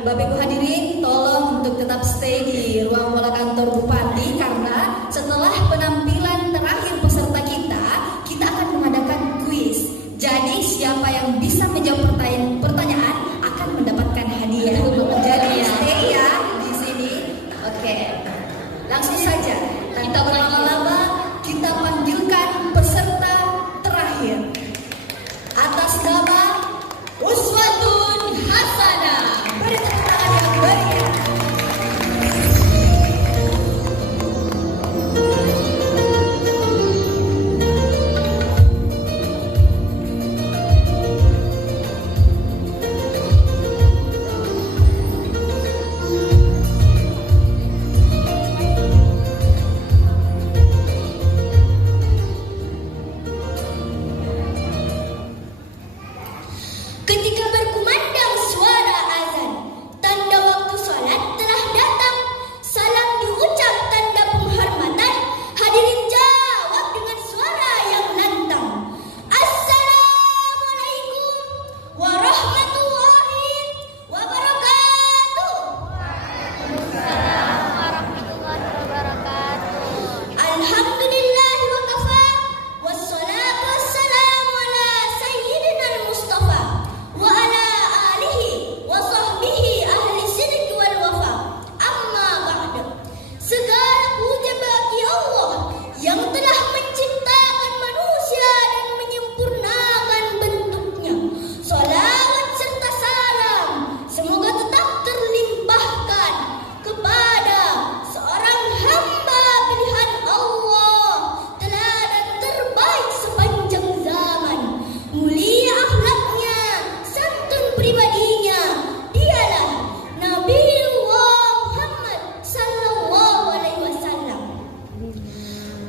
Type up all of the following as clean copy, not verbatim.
Bapak Ibu hadirin, tolong untuk tetap stay di ruang bola kantor Bupati, karena setelah penampilan terakhir peserta kita akan mengadakan kuis. Jadi siapa yang bisa menjawab pertanyaan akan mendapatkan hadiah. Jadi stay ya di sini. Oke. Langsung saja, kita berlama-lama kita panggilkan peserta terakhir. Atas nama Uswatun Hasanah. Beri tepuk tangan yang meriah. Ketika berkumandang suara azan, tanda waktu sholat telah datang. Salam diucap tanda penghormatan. Hadirin jawab dengan suara yang lantang. Assalamualaikum warahmatullahi wabarakatuh. Waalaikumsalam warahmatullahi wabarakatuh. Alhamdulillahi wa kafa. Wassalatu wassalamu ala sayyidina al-Mustafa wa ala alihi wa sahbihi ahli sidq wal wafa. Amma ba'da. Segala puja bagi Allah yang telah menciptakan manusia dan menyempurnakan bentuknya. Salawat serta salam semoga tetap terlimpahkan kepada seorang hamba pilihan Allah, teladan terbaik sepanjang zaman. Mulia akhlaknya, santun pribadinya, dialah Nabiullah Muhammad sallallahu alaihi wasallam.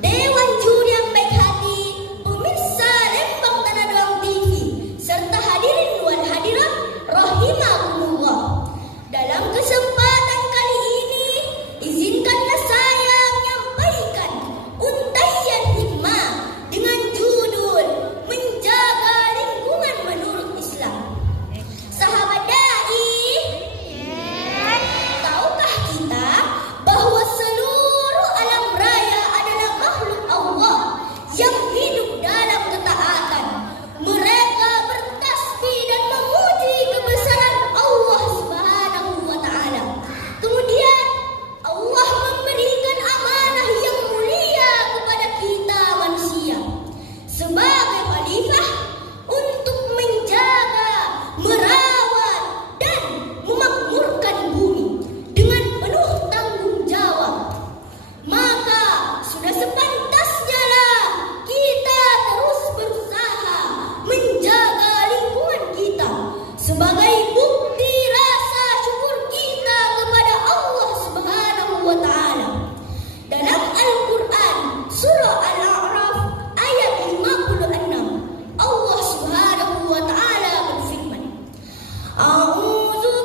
Dewan juri yang baik hati, pemirsa Lembang Tanah Doang TV, serta hadirin wal hadirat rahimakumullah. Dalam kesempatan kali ini, izinkanlah saya menyampaikan untayan hikmah dengan judul Menjaga Lingkungan Menurut Islam. Sahabat dai, tahukah kita bahwa seluruh alam raya adalah makhluk Allah yang hidup dalam ketaatan? Mereka bertasbih dan memuji kebesaran Allah Subhanahu wa taala. Kemudian Allah memberikan amanah yang mulia kepada kita manusia sebagai khalifah untuk menjaga, merawat dan memakmurkan bumi dengan penuh tanggung jawab. Maka sudah sepantasnya lah kita terus berusaha menjaga lingkungan kita sebagai bukti rasa syukur kita kepada Allah Subhanahu wa taala. Dalam Al-Qur'an surah Al-A'raf ayat 56, Allah Subhanahu wa taala berfirman, A'udzu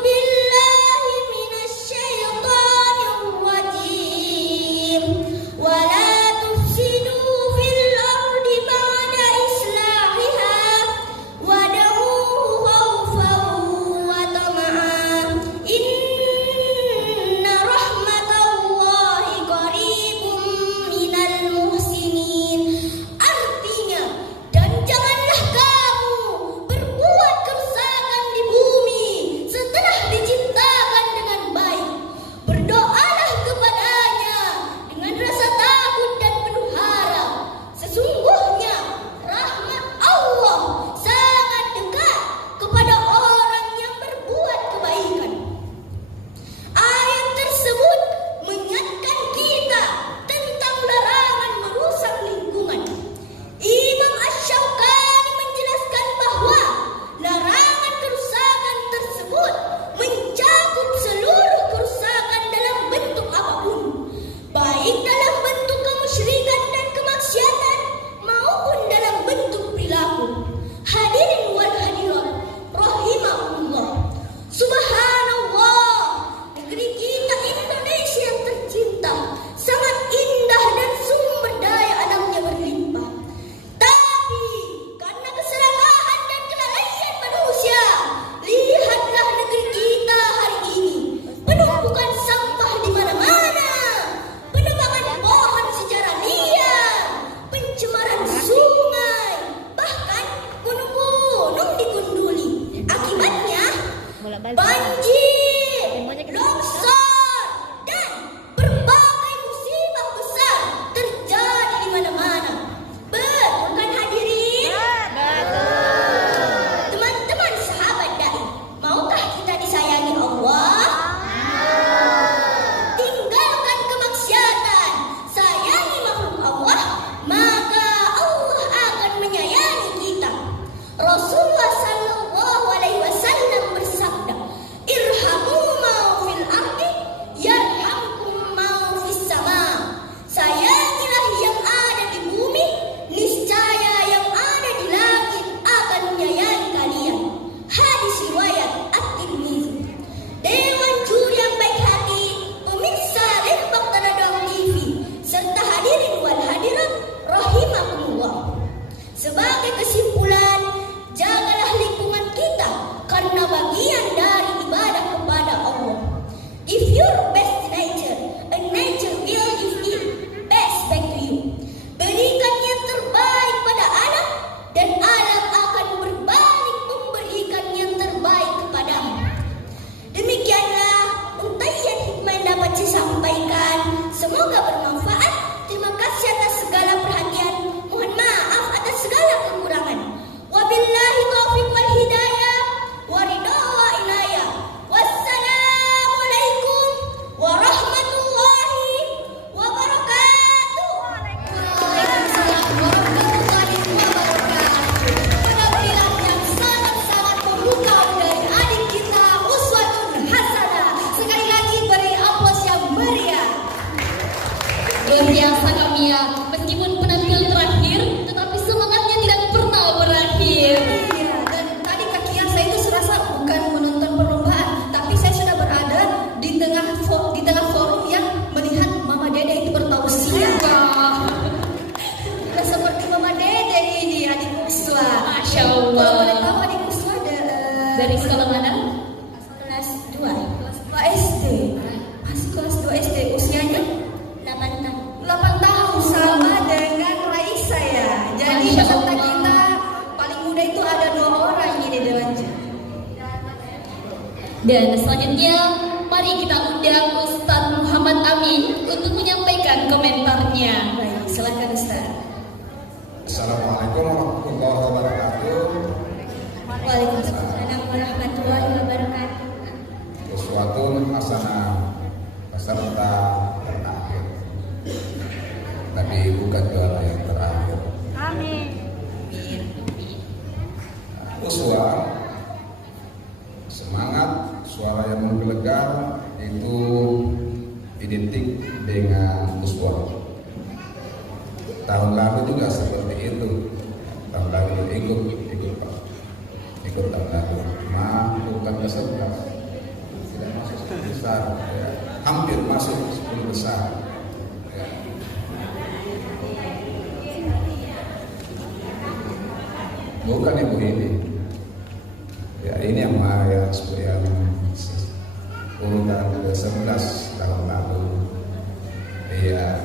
banjir, longsor, dan berbagai musibah besar terjadi di mana-mana. Betul kan hadirin? Teman-teman sahabat dai, maukah kita disayangi Allah? Tinggalkan kemaksiatan, sayangi makhluk Allah, maka Allah akan menyayangi kita. Rasulullah sallallahu alaihi wasallam bersabda, "Irhamu man fil ardi yarhamkum man fis sama." Sayangilah yang ada di bumi, niscaya yang ada di langit akan menyayangi kalian. Hadis riwayat At-Tirmidzi. Dewan juri yang baik hati, pemirsa Lembang Tanah TV, serta hadirin wal hadirat rahimakumullah. Sebagai kesimpulan, jagalah lingkungan kita karena bagian dari ibadah kepada Allah. Give your best to nature, and nature will give it best back to you. Berikan yang terbaik pada alam, dan alam akan berbalik memberikan yang terbaik kepadamu. Demikianlah untayan hikmah yang dapat saya sampaikan. Semoga bermanfaat. Terima kasih atas segala perhatian. Mohon maaf atas segala kekurangan. Wabillahi taufiq wal hidayah, waridha wa inayah. Wassalamualaikum warahmatullahi wabarakatuh. Waalaikumsalam warahmatullahi wabarakatuh. Penampilan yang sangat-sangat memukau dari adik kita Uswatun Hasanah. Sekali lagi beri aplaus yang meriah. Luar biasa kami ya, meskipun penampil terakhir, tetapi semangatnya tidak pernah berakhir. Iya, dan tadi kakian saya itu serasa bukan menonton perlombaan, tapi saya sudah berada di tengah forum yang melihat Mama Dede itu bertausiah. Sudah seperti Mama Dede ini, adik Uswa. Masya Allah. Kalau boleh tahu adik Uswa dari sekolah mana? Kelas 2, Kelas 2 SD. Masih kelas 2 SD, usianya 8 tahun. 8 tahun, sama dengan Raisa ya. Jadi Masya peserta Allah. kita paling muda itu ada 2 orang ini Dewanja. Dan selanjutnya mari kita undang Ustadz Muhammad Amin untuk menyampaikan komentarnya. Baik, silakan Ustadz. Assalamualaikum warahmatullahi wabarakatuh. Waalaikumsalam warahmatullahi wabarakatuh. Uswatun hasanah peserta terakhir, tapi bukan juara yang terakhir. Amin. Uswa, semangat, suara yang menggelegar itu identik dengan uswa. Tahun lalu juga seperti itu. Tahun lalu ikut tahun lalu. Bukan ke-11, tidak masuk 10 besar, ya. Hampir masuk 10 besar. Ya. Bukan ibu ini. Ya, ini yang urutan ke-11 tahun lalu. Iya.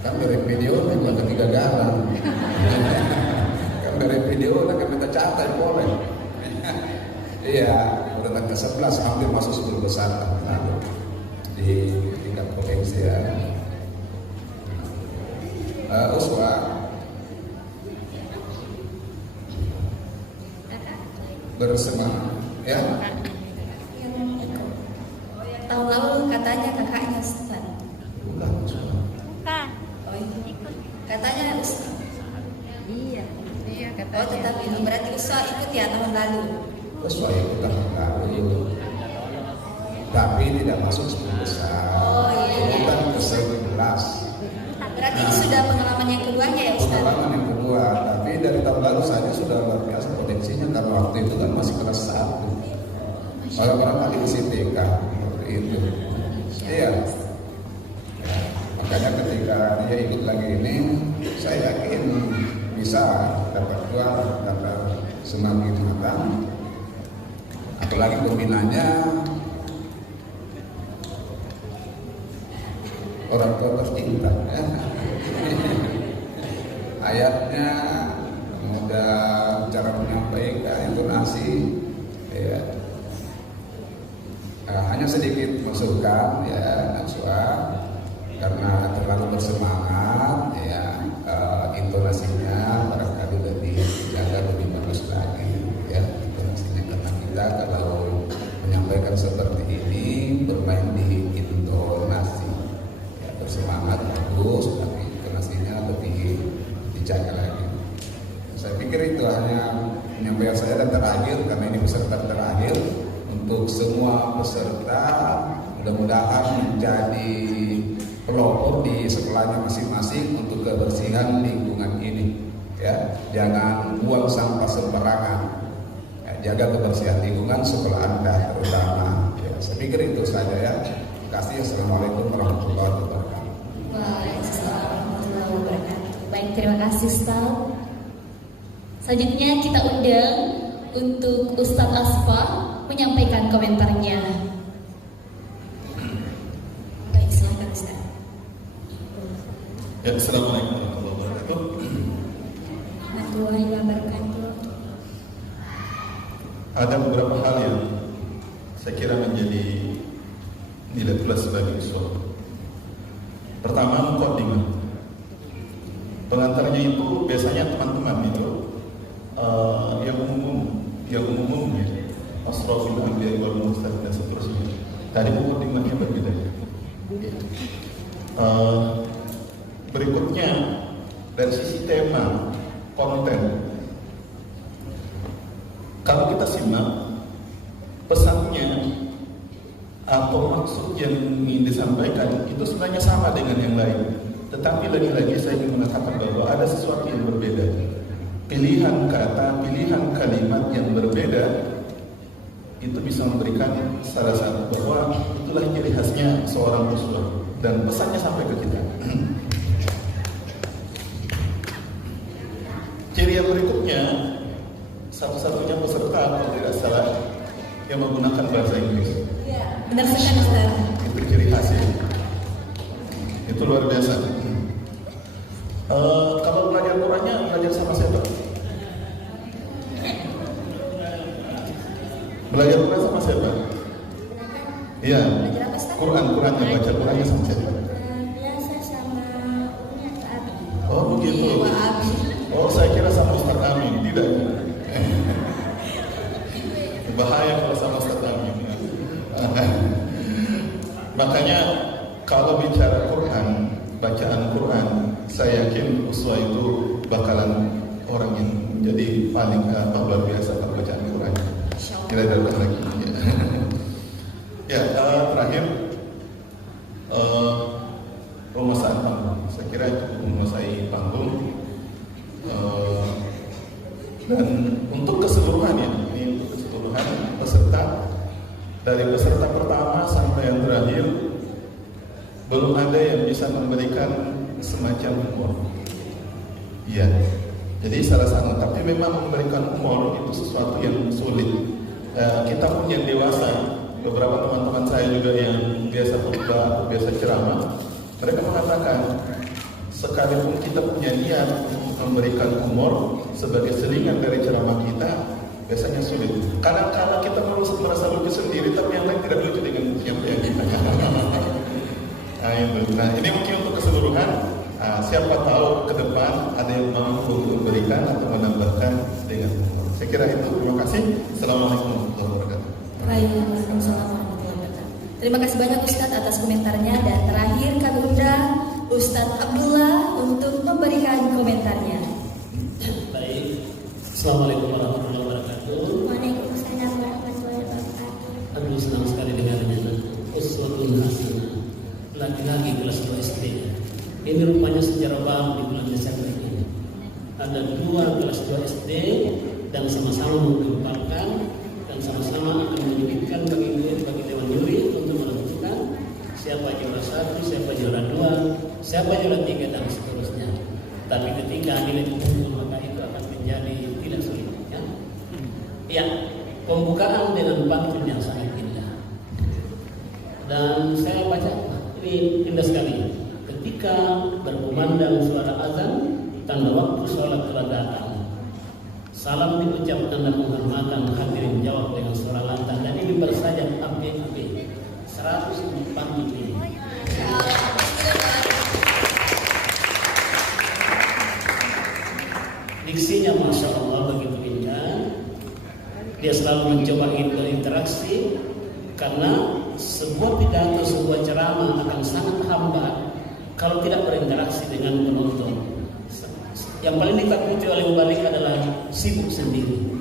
Kan dari video memang kegagalan. Kan dari video kan kita catat boleh. Iya, urutan ke-11 hampir masuk 10 besar tahun lalu di tingkat provinsi ya. Uswa, bersemangat ya. Tahun lalu katanya kakaknya Ustadz. Bukan Uswa. Bukan. Oh itu katanya Ustadz. Iya Oh katanya. tetapi berarti Uswa ikut ya tahun lalu. Uswa ikut tahun lalu, tapi tidak masuk 10 besar. Oh, iya. Urutan ke-11. Berarti ini sudah pengalaman yang keduanya ya Ustadz. Pengalaman yang kedua, tapi dari tahun lalu saja sudah luar biasa potensinya karena waktu itu kan masih kelas 1. Orang-orang kali masih TK seperti itu. Iya. Makanya ketika dia ikut lagi ini, saya yakin bisa dapat juara karena semakin matang. Apalagi pembinanya orang tua tercinta ya. Ayatnya mudah cara menyampaikan intonasi ya. hanya sedikit masukan ya Najwa, karena terlalu bersemangat ya, intonasinya barangkali lebih dijaga lebih bagus lagi ya intonasinya, karena kita kalau menyampaikan seperti ini bermain di intonasi ya, bersemangat bagus tapi intonasinya lebih dijaga lagi. Saya pikir itu hanya penyampaian saya dan terakhir, karena ini peserta terakhir untuk semua peserta, mudah-mudahan menjadi pelopor di sekolahnya masing-masing untuk kebersihan lingkungan ini ya, jangan buang sampah sembarangan ya, jaga kebersihan lingkungan sekolah Anda terutama ya. Saya pikir itu saja ya. Terima kasih. Assalamualaikum warahmatullahi wabarakatuh. Waalaikumsalam warahmatullahi wabarakatuh. Baik, terima kasih Ustaz. Selanjutnya kita undang untuk Ustadz Asfa menyampaikan komentarnya. Baik, silakan Ustaz. Ya, Assalamualaikum warahmatullahi wabarakatuh. Warahmatullahi wabarakatuh. Ada beberapa hal yang saya kira menjadi nilai plus bagi usul. Pertama, muqaddimah. Pengantarnya itu biasanya teman-teman itu yang umum ya, asrafil anbiya wal mursalin dan seterusnya. Tadi muqaddimahnya berbeda. Berikutnya dari sisi tema konten, kalau kita simak pesannya atau maksud yang ingin disampaikan itu sebenarnya sama dengan yang lain, tetapi lagi-lagi saya ingin mengatakan bahwa ada sesuatu yang berbeda. Pilihan kata, pilihan kalimat yang berbeda itu bisa memberikan salah satu bahwa itulah ciri khasnya seorang uswah dan pesannya sampai ke kita. Ciri yang berikutnya, satu-satunya peserta kalau tidak salah yang menggunakan bahasa Inggris. Benar sekali Ustaz. Itu ciri khasnya. Itu luar biasa. Kalau belajar Qurannya, belajar sama siapa? Belajar Quran sama siapa? Iya. Qurannya baca Qurannya sama siapa? Biasa sama Umi atau Abi. Oh begitu. Iya, Abi. Oh saya kira sama Ustaz Amin. Tidak. Bahaya kalau sama Ustaz Amin. Makanya kalau bicara Quran, bacaan Quran, saya yakin uswah itu bakalan orang yang jadi paling luar biasa pada bacaan Quran. Tidak ada lagi. Ya, terakhir penguasaan panggung. Saya kira cukup menguasai panggung. Dan untuk keseluruhannya, ini untuk keseluruhan peserta, dari peserta pertama sampai yang terakhir, belum ada yang bisa memberikan semacam humor. Iya, jadi salah satu. Tapi memang memberikan humor itu sesuatu yang sulit. Kita pun yang dewasa, beberapa teman-teman saya juga yang biasa khutbah, biasa ceramah, mereka mengatakan sekalipun kita punya niat untuk memberikan humor sebagai selingan dari ceramah kita, biasanya sulit. Kadang-kadang kita merasa lucu sendiri, tapi yang lain tidak lucu dengan yang kita. Nah, ini mungkin untuk keseluruhan. Siapa tahu ke depan ada yang mampu untuk memberikan atau menambahkan dengan humor. Saya kira itu. Terima kasih. Assalamualaikum warahmatullahi wabarakatuh. Waalaikumsalam warahmatullahi wabarakatuh. Terima kasih banyak Ustadz atas komentarnya, dan terakhir kami undang Ustadz Abdullah untuk memberikan komentarnya. Baik. Assalamualaikum warahmatullahi wabarakatuh. Waalaikumsalam warahmatullahi wabarakatuh. Aduh, senang sekali dengarnya. Uswatun hasanah. Laki-laki kelas 2 SD. Ini rupanya sejarah baru di bulan Desember ini. Ada 2 kelas 2 SD dan sama-sama menggemparkan dan sama-sama akan menyulitkan bagi Dewan Juri untuk menentukan siapa juara 1, siapa juara 2, siapa juara 3 dan seterusnya. Tapi ketika nilai kumpul maka itu akan menjadi tidak sulit. Ya, pembukaan dengan pantun yang sangat indah. Dan saya baca, ini indah sekali. Ketika berkumandang suara azan, tanda waktu sholat telah datang. Salam diucap tanda penghormatan, hadirin jawab dengan suara lantang. Dan ini bersajat abdi-abdi. 140 ini. Diksinya Masya Allah begitu indah. Dia selalu mencoba berinteraksi, karena sebuah pidato, sebuah ceramah akan sangat hambat kalau tidak berinteraksi dengan penonton. Yang paling ditakuti oleh mubalik adalah sibuk sendiri.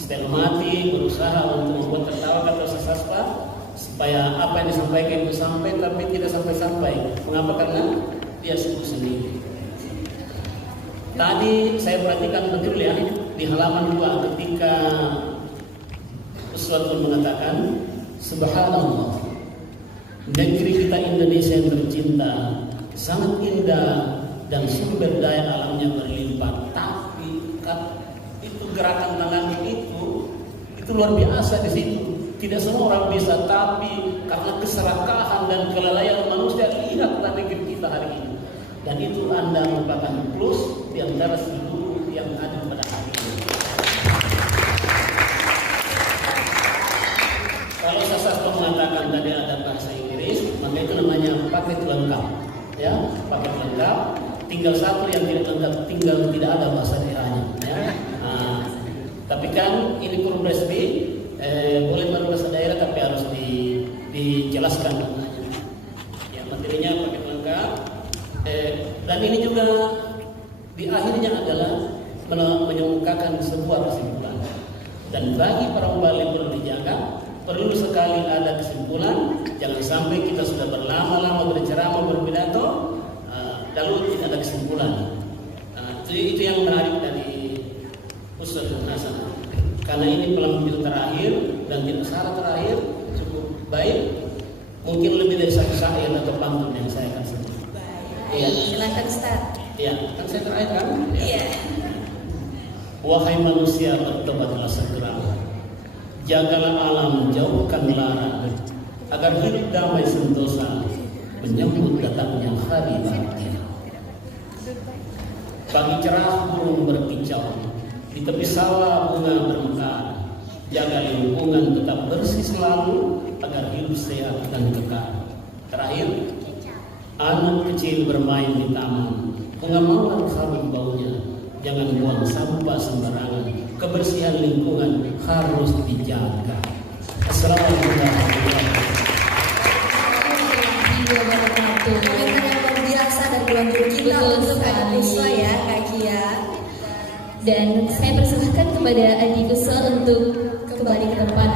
Setengah mati berusaha untuk membuat tertawa kata sesaspa supaya apa yang disampaikan itu sampai, tapi tidak sampai-sampai. Mengapa? Karena dia sibuk sendiri. Tadi saya perhatikan betul ya di halaman 2 ketika Uswatun mengatakan, Subhanallah, negeri kita Indonesia yang tercinta sangat indah dan sumber daya alamnya berlimpah, tapi itu gerakan tangan itu luar biasa di situ. Tidak semua orang bisa, tapi karena keserakahan dan kelalaian manusia, lihatlah negeri kita hari ini. Dan itu Anda merupakan plus di antara seluruh yang ada pada hari ini. Kalau Sasastro mengatakan tadi ada bahasa Inggris, maka itu namanya paket lengkap. Ya, paket lengkap. Tinggal satu yang tidak lengkap, tinggal tidak ada bahasa daerahnya. Ya. Nah, tapi kan ini kurang resmi, boleh berbahasa daerah tapi harus dijelaskan. Ya, materinya paket lengkap. Dan ini juga di akhirnya adalah mengemukakan sebuah kesimpulan. Dan bagi para mubalik perlu dijaga, perlu sekali ada kesimpulan. Jangan sampai kita sudah berlama-lama berceramah, berpidato, lalu tidak ada kesimpulan. Itu yang menarik dari Ustaz Hasan. Karena ini pelampiran terakhir dan tidak syarat terakhir cukup baik. Mungkin lebih dari satu syair atau pantun yang saya akan sebut. Iya. Silakan Ustaz. Iya, kan saya terakhir kan? Iya. Wahai manusia, bertobatlah segera. Jagalah alam, jauhkan lara, agar hidup damai sentosa menyambut datangnya hari bahagia. Pagi cerah burung berkicau, di tepi sawah bunga bermekar. Jaga lingkungan tetap bersih selalu, agar hidup sehat dan kekal. Terakhir, anak kecil bermain di taman, bunga mawar harum baunya. Jangan buang sampah sembarangan, kebersihan lingkungan harus dijaga. Assalamualaikum warahmatullahi wabarakatuh. Komentar yang luar biasa dan luar kita untuk Adik Kuswa ya, Kak Kia. Dan saya persilahkan kepada Adik Kuswa untuk kembali ke depan.